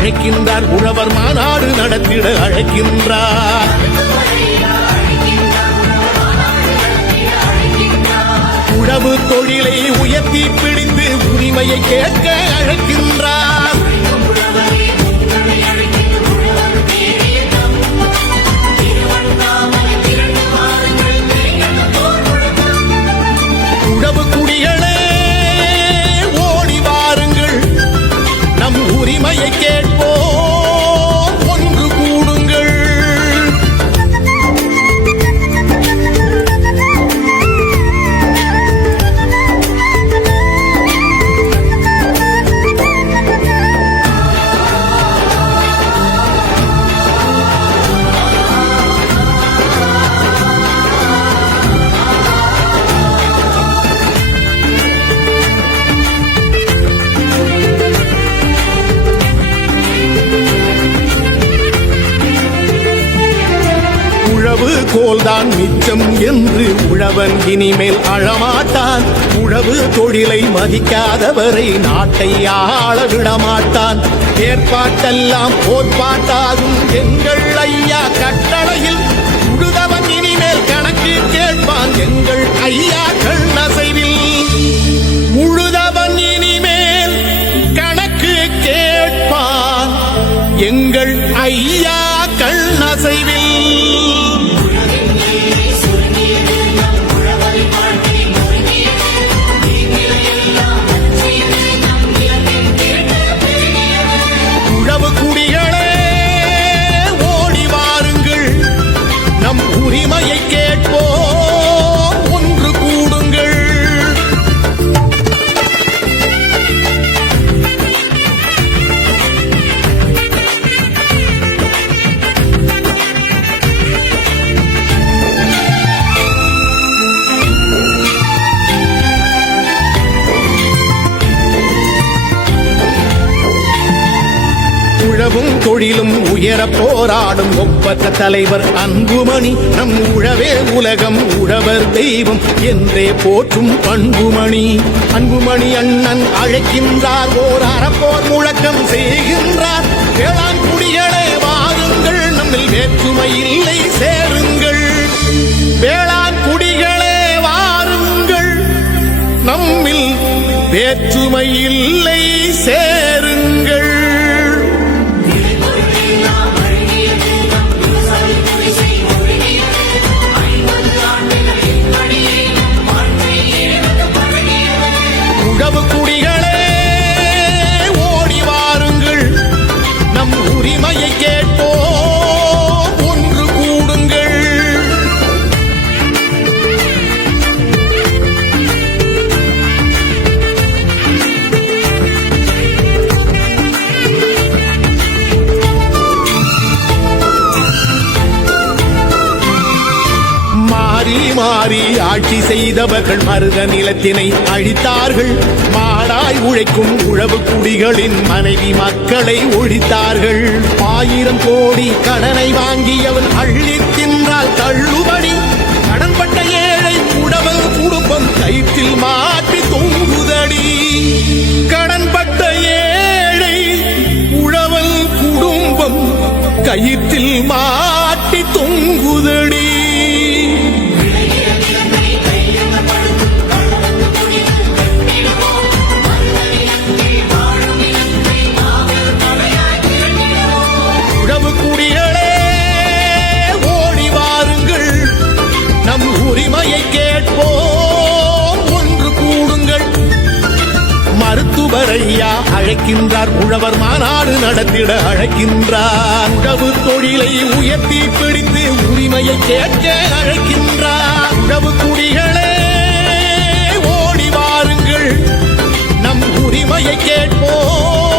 அழைக்கின்றார். உழவர் மாநாடு நடத்திட அழைக்கின்றார். உழவு தொழிலை உயர்த்தி பிடித்து உரிமையை கேட்க அழைக்கின்றார். உழவு குடிகளே ஓடி வாருங்கள், நம் உரிமையை கேட்போம், ஒன்று கூடுங்கள். உழவு கோல்தான் மிச்சம் என்று உழவன் இனிமேல் அழமாட்டான். உழவு தொழிலை மதிக்காதவரை நாட்டை ஆள விடமாட்டான். ஏற்பாட்டெல்லாம் போர்ப்பாட்டாகும் எங்கள் ஐயா கட்டளையில் உழுதவன் இனிமேல் கணக்கு கேட்பான். எங்கள் ஐயா கண்ணசைவில் உழுதவன் இனிமேல் கணக்கு கேட்பான். எங்கள் ஐயா கண்ணசைவில் உரிமையை கேட்போம், ஒன்று கூடுங்கள். உழவும் தொழிலும் உயர போராடும் ஒப்பற்ற தலைவர் அன்புமணி. நம் உழவே உலகம், உழவர் தெய்வம் என்றே போற்றும் பண்புமணி. அன்புமணி அண்ணன் அழைக்கின்றார், ஓர் அறப்போர் முழக்கம் செய்கின்றார். வேளாண் குடிகளே வாருங்கள், நம்மில் வேற்றுமை இல்லை சேருங்கள். வேளாண் குடிகளே வாருங்கள், நம்மில் வேற்றுமை இல்லை சேருங்கள். உழவு குடிகளே ஓடி வாருங்கள், நம் உரிமையை கேட்போம், ஒன்று கூடுங்கள். மாறி மாறி ஆட்சி செய்தவர்கள் மருத நிலத்தினை அழித்தார்கள். மாடாய் உழைக்கும் உழவு குடிகளின் மனைவி மக்களை ஒழித்தார்கள். 1000 கோடி கடனை வாங்கியவன் அள்ளி தின்றால் தள்ளுபடி. கடன்பட்ட ஏழை உழவர் குடும்பம் கயிற்றில் மாட்டி தொங்குதடி. கடன்பட்ட ஏழை உழவர் குடும்பம் கயிற்றில் மாட்டி தொங்குதடி. உரிமையை கேட்போம், ஒன்று கூடுங்கள். மருத்துவர் ஐயா அழைக்கின்றார், உழவர் மாநாடு நடத்திட அழைக்கின்றார். உழவு தொழிலை உயர்த்தி பிடித்து உரிமையை கேட்க அழைக்கின்றார். உழவு குடிகளே ஓடி வாருங்கள், நம் உரிமையை கேட்போம்,